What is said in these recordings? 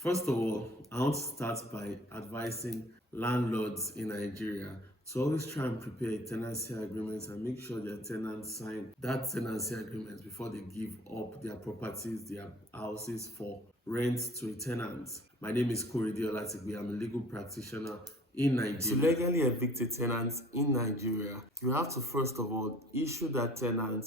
First of all, I want to start by advising landlords in Nigeria to always try and prepare tenancy agreements and make sure their tenants sign that tenancy agreement before they give up their properties, their houses for rent to a tenant. My name is Korede Olatigbe. I'm a legal practitioner in Nigeria. To legally evict a tenant in Nigeria, you have to first of all issue that tenant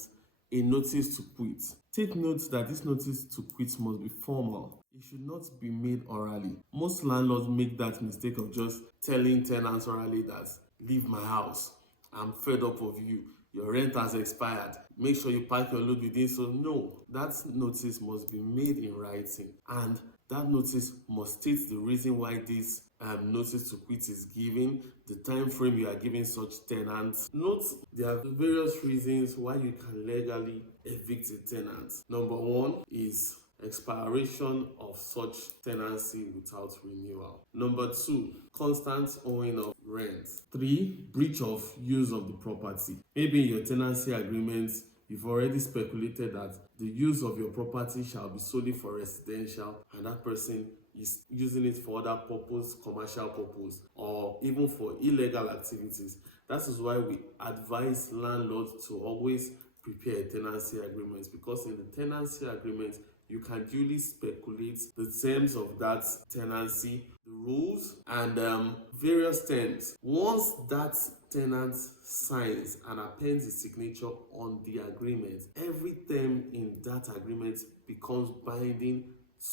a notice to quit. Take note that this notice to quit must be formal. It should not be made orally. Most landlords make that mistake of just telling tenants orally that leave my house. I'm fed up of you. Your rent has expired. Make sure you pack your load within. So no, that notice must be made in writing, and that notice must state the reason why this notice to quit is given, the time frame you are giving such tenants. Note there are various reasons why you can legally evict a tenant. Number one is expiration of such tenancy without renewal. Number two, constant owing of rent. Three, breach of use of the property. Maybe in your tenancy agreement, you've already speculated that the use of your property shall be solely for residential, and that person is using it for other purpose, commercial purpose, or even for illegal activities. That is why we advise landlords to always prepare tenancy agreements, because in the tenancy agreement, you can duly speculate the terms of that tenancy, the rules, and various terms. Once that tenant signs and appends his signature on the agreement, every term in that agreement becomes binding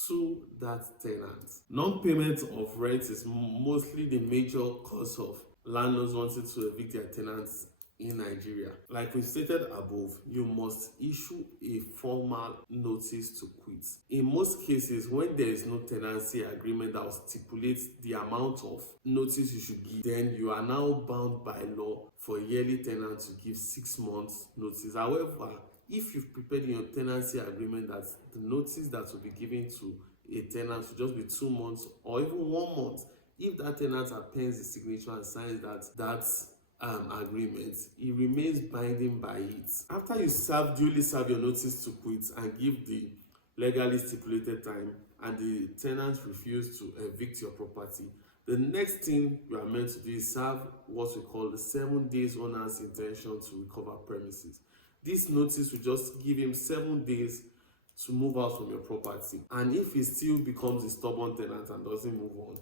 to that tenant. Non-payment of rent is mostly the major cause of landlords wanting to evict their tenants in Nigeria. Like we stated above, you must issue a formal notice to quit. In most cases, when there is no tenancy agreement that will stipulate the amount of notice you should give, then you are now bound by law for a yearly tenant to give 6 months notice. However, if you've prepared in your tenancy agreement that the notice that will be given to a tenant should just be 2 months or even 1 month, if that tenant appends the signature and signs that agreement, it remains binding by it. After you duly serve your notice to quit and give the legally stipulated time, and the tenant refuse to evict your property, the next thing you are meant to do is serve what we call the 7 days owner's intention to recover premises. This notice will just give him 7 days to move out from your property, and if he still becomes a stubborn tenant and doesn't move on,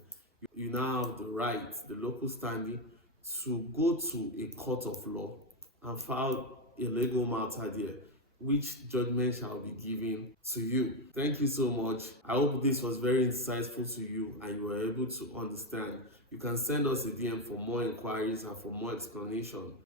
you now have the right, the local standing, to go to a court of law and file a legal matter there, which judgment shall be given to you. Thank you so much. I hope this was very insightful to you and you were able to understand. You can send us a DM for more inquiries and for more explanation.